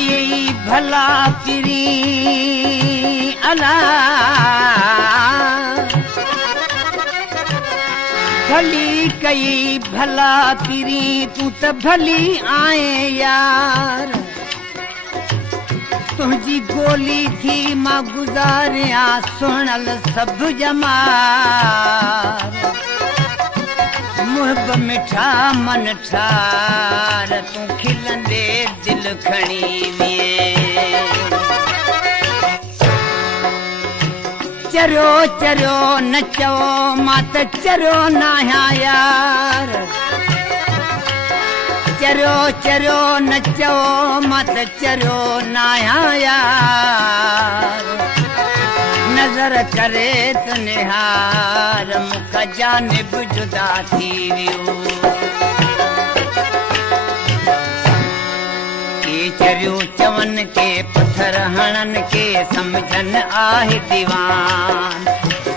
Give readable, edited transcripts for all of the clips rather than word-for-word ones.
कई भला तिरी अला भली कई भला तिरी तू त भली आए यार तुझी गोली थी मां गुजारिया सुनल सब जमार मुहब मिठा मन ठार तू खिलंदे दिल खणी विए चरो चरो नचो मात चरो नाया यार चरो चरो नचो मत चरो नाया यार नजर करे तो निहार मुख जानिब जुदा थी वियो के चरियो चवन के पत्थर हणन के समझन आहे दीवान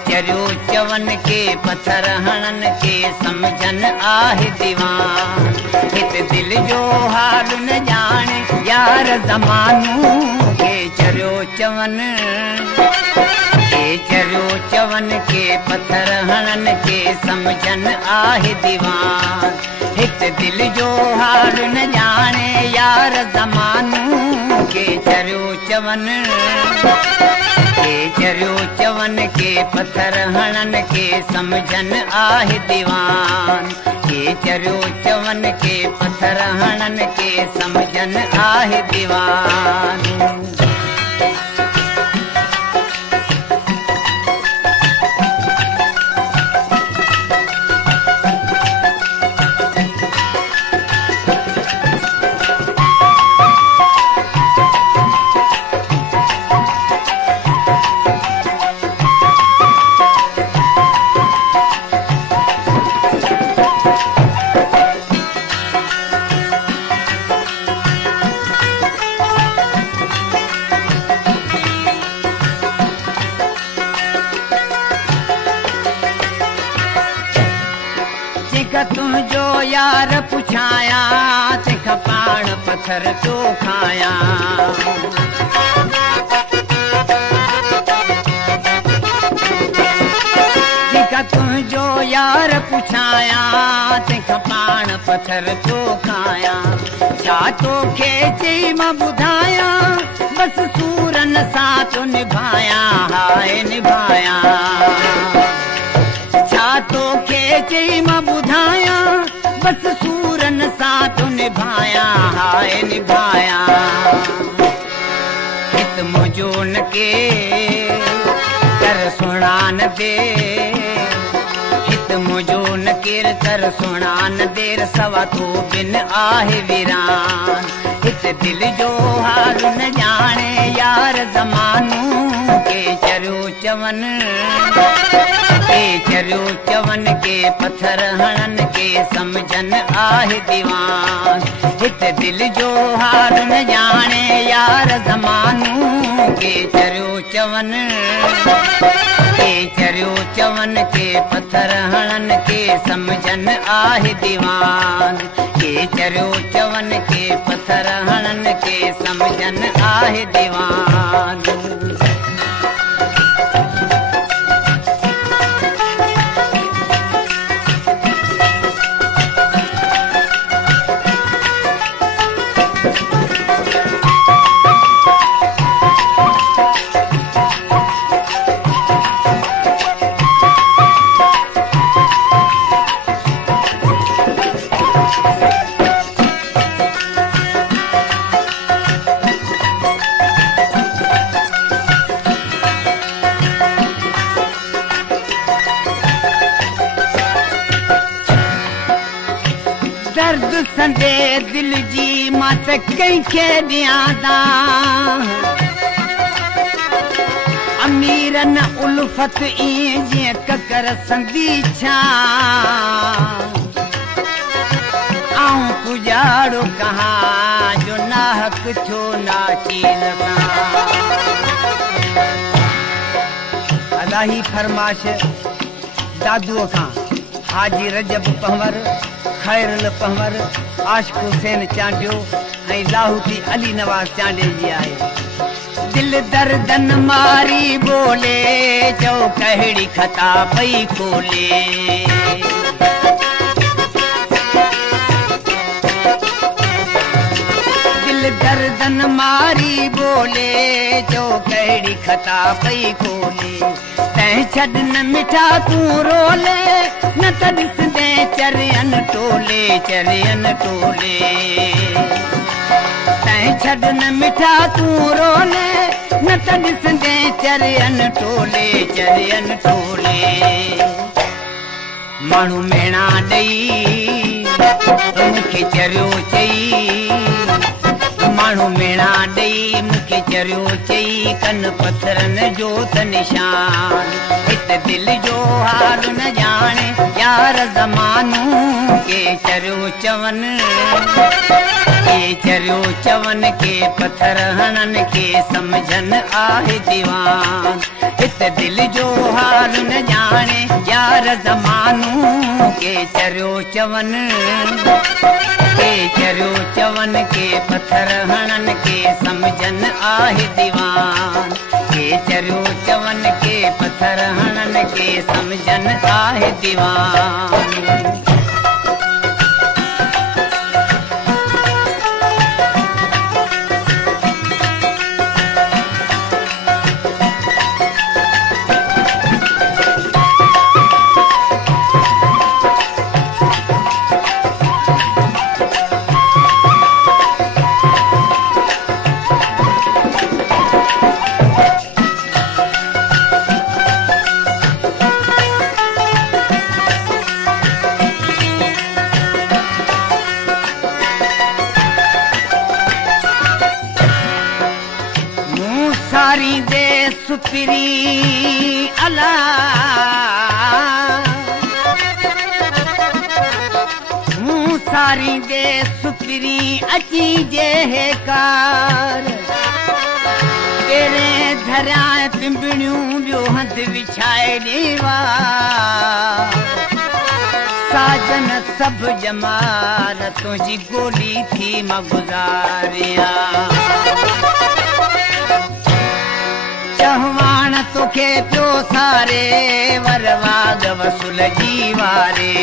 चरियो चवन के पत्थर हणन के समझन आहे दीवान हित दिल जो हाल न जाने यार ज़मानू के चरियो चवन के पत्थर हणन के समझन आहे दीवान हित दिल जो हाल न जाने यार ज़मानू के चरियो चवन के पत्थर हणन के समझन आहे दीवान के चरियो चवन के पत्थर हणन के समझन आहे दीवान तुझो यार पुछाया तिख पाण पत्थर तो खाया तिख तुझो यार पुछाया तिख पाण पत्थर तो खाया छा तोखे चई मां ॿुधाया बस सूरन सां तो निभाया हाय निभाया छा तोखे चई मां ॿुधाया बस सूरन सां तो निभाया हाय निभाया हित मुझो न के कर सुणान दे हित मुझो न केर कर सुणान देर सवा तो बिन आहे वीरान हित दिल जो हाल न जाने यार ज़मानू के चरियो चवन के पत्थर हणन के समझन आहे दीवान हित दिल जो हाल न जाने यार ज़मानू के चरियो चवन के पत्थर हणन के समझन आहे दीवान के चरियो चवन के पत्थर हणन के समझन आहे दीवान दर्द संदे दिल जी मत कंहिंखे ॾियां अमीरन उल्फत ईअं जीअं ककर संदी छा आऊं पुॼाड़ो कहां जो नाहक छो नाचीन अलाही फरमाश दादूअ खां हाजी रजब पंवर खैरुल पहवर आशिक हुसैन चांडियो ऐं लाहौती अली नवाज़ चांडे जी आहे। दिल दर्दन मारी बोले चओ कहिड़ी खता पई खोले। दिल दर्दन मारी बोले चओ कहिड़ी खता पई खोले। तैं छॾ न मिठा तूं रोले न त ॾिसंदे चरियन टोले चरियन टोले। तैं छॾ न मिठा तूं रोले न त ॾिसंदे चरियन टोले चरियन टोले। माण्हू मेणा ॾेई मूंखे चरियो चई। माण्हू मेणा ॾेई मूंखे चरियो चई कन पथरनि जो त निशान। हिते दिलि जो हाल न ॼाणे यार ज़मानू के चरियो चवनि। के चरियो चवनि के पथर हणनि के सम्झनि आहे दीवान। हिते दिलि जो हाल न ॼाणे यार ज़मानू के चरियो चवनि। के चरियो चवनि के पथर हणनि के सम्झनि आहे दीवान। के चरियो चवनि के पथर हणनि के सम्झनि आहे दीवान। सारी दे सुपिरी अला मूं सारी दे सुपिरी अची जे है कार। तेरे धरिया पिंबड़ियूं ॿियो हंध विछाए ॾेवा। साजन सभु जमाल तुंहिंजी गोली थी मां गुज़ारिया। चहवान तोखे पियो सारे वरवाग वसूल जी वारे।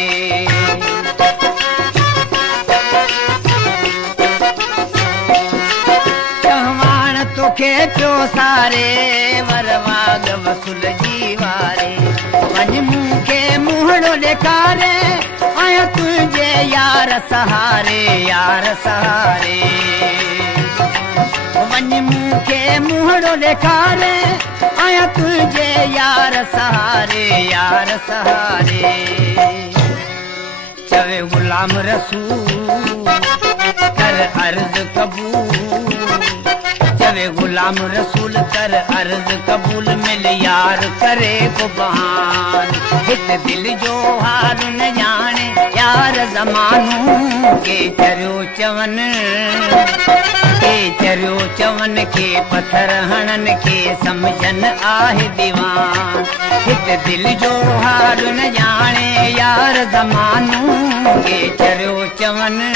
चहवान तोखे पियो सारे वरवाग वसूल जी वारे। वञ मूंखे मुंहड़ो ॾेखारे आया तुंहिंजे यार सहारे यार सहारे। वञ मूंखे मुंहड़ो ॾेखारे आया तुंहिंजे यार सहारे यार सहारे। चवे गुलाम रसूल कर अर्ज़ कबूल। चवे गुलाम रसूल कर अर्ज़ कबूल मिल यार करे को बहान। हिते दिलि जो हाल न ॼाणे यार ज़मानू के चरियो चवनि। के चरियो चवनि के पथर हणनि के सम्झनि आहे दीवान। हिते दिलि जो हाल न ॼाणे यार ज़मानू के चरियो चवनि।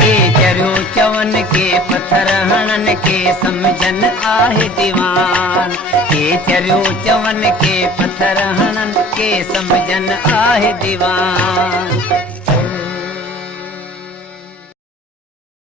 के चरियो चवनि के पथर हणनि के सम्झनि आहे दीवान। के चरियो चवनि के पथर हणनि के सम्झनि आहे दीवान।